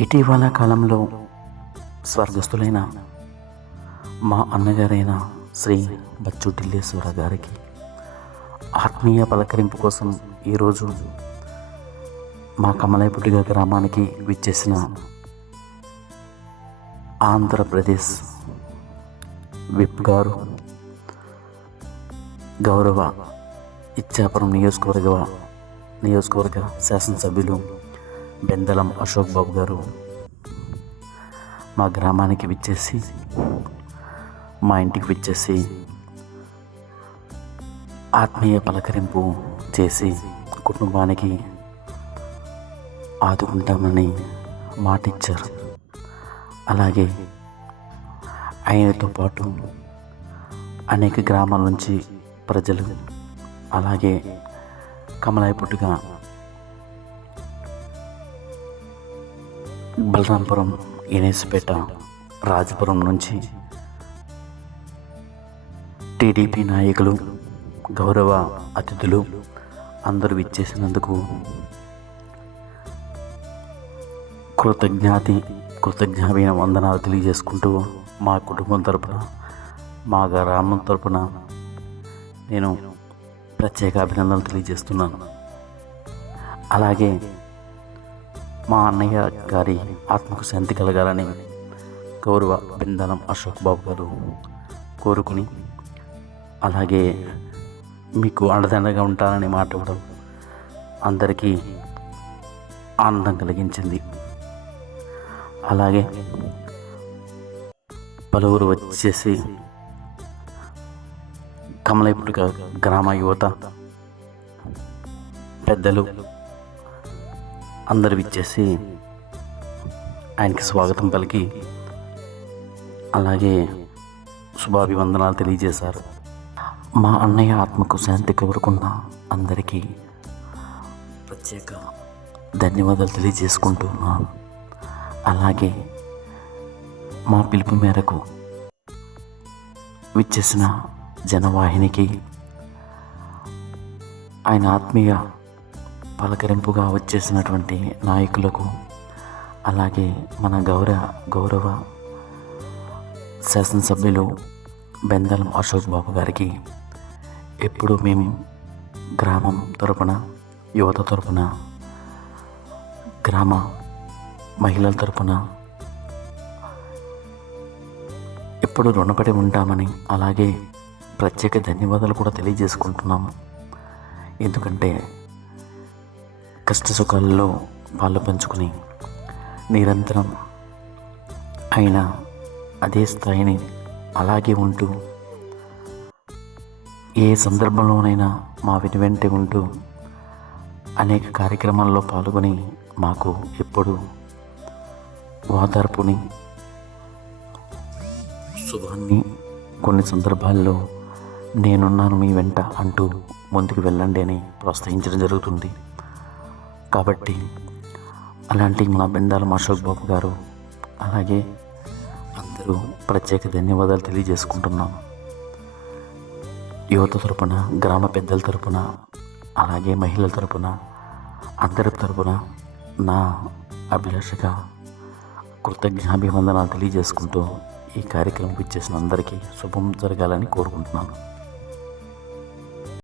ఇటీవల కాలంలో స్వర్గస్థులైన మా అన్నగారైన శ్రీ బచ్చు టిల్లేశ్వర గారికి ఆత్మీయ పలకరింపు కోసం ఈరోజు మా కమలాయపుటిగా గ్రామానికి విచ్చేసిన ఆంధ్రప్రదేశ్ విప్ గారు గౌరవ ఇచ్చాపురం నియోజకవర్గ నియోజకవర్గ శాసనసభ్యులు బెందలం అశోక్ బాబు గారు మా గ్రామానికి విచ్చేసి మా ఇంటికి విచ్చేసి ఆత్మీయ పలకరింపు చేసి కుటుంబానికి ఆదుకుంటామని మాటిచ్చారు అలాగే ఆయనతో పాటు అనేక గ్రామాల నుంచి ప్రజలు అలాగే కమలాయపుట్టుగా బలరాంపురం ఎనేసిపేట రాజపురం నుంచి టీడీపీ నాయకులు గౌరవ అతిథులు అందరూ విచ్చేసినందుకు కృతజ్ఞాతి కృతజ్ఞమైన వందనాలు తెలియజేసుకుంటూ మా కుటుంబం తరపున మా గ్రామం తరపున నేను ప్రత్యేక అభినందనలు తెలియజేస్తున్నాను. అలాగే మా అన్నయ్య గారి ఆత్మకు శాంతి కలగాలని గౌరవ బిందలం అశోక్ బాబు గారు కోరుకుని అలాగే మీకు అండదండగా ఉంటానని మాట ఇవ్వడం అందరికీ ఆనందం కలిగించింది. అలాగే పలువురు వచ్చేసి కమలైపుడిగా గ్రామ యువత పెద్దలు అందరు ఇచ్చేసి ఆయనకి స్వాగతం పలికి అలాగే శుభాభివందనాలు తెలియజేశారు. మా అన్నయ్య ఆత్మకు శాంతి కోరుకున్న అందరికీ ప్రత్యేక ధన్యవాదాలు తెలియజేసుకుంటున్నాను. అలాగే మా పిలుపు మేరకు విచ్చేసిన జనవాహినికి ఆయన ఆత్మీయ పలకరింపుగా వచ్చేసినటువంటి నాయకులకు అలాగే మన గౌరవ గౌరవ శాసనసభ్యులు బెందలం అశోక్ బాబు గారికి ఎప్పుడు మేము గ్రామం తరపున యువత తరపున గ్రామ మహిళల తరపున ఎప్పుడు రుణపడి ఉంటామని అలాగే ప్రత్యేక ధన్యవాదాలు కూడా తెలియజేసుకుంటున్నాము. ఎందుకంటే కష్ట సుఖాల్లో పాలు పంచుకుని నిరంతరం ఆయన అదే స్థాయిని అలాగే ఉంటూ ఏ సందర్భంలోనైనా మా వెను వెంట ఉంటూ అనేక కార్యక్రమాల్లో పాల్గొని మాకు ఎప్పుడు ఓదార్పుని శుభాన్ని కొన్ని సందర్భాల్లో నేనున్నాను మీ వెంట అంటూ ముందుకు వెళ్ళండి అని ప్రోత్సహించడం జరుగుతుంది. కాబట్టి అలాంటి మన బెందాలం అశోక్ బాబు గారు అలాగే అందరూ ప్రత్యేక ధన్యవాదాలు తెలియజేసుకుంటున్నాం. యువత తరపున గ్రామ పెద్దల తరపున అలాగే మహిళల తరపున అందరి తరపున నా అభిలాషగా కృతజ్ఞాభివందనాలు తెలియజేసుకుంటూ ఈ కార్యక్రమం ఇచ్చేసిన అందరికీ శుభం జరగాలని కోరుకుంటున్నాను.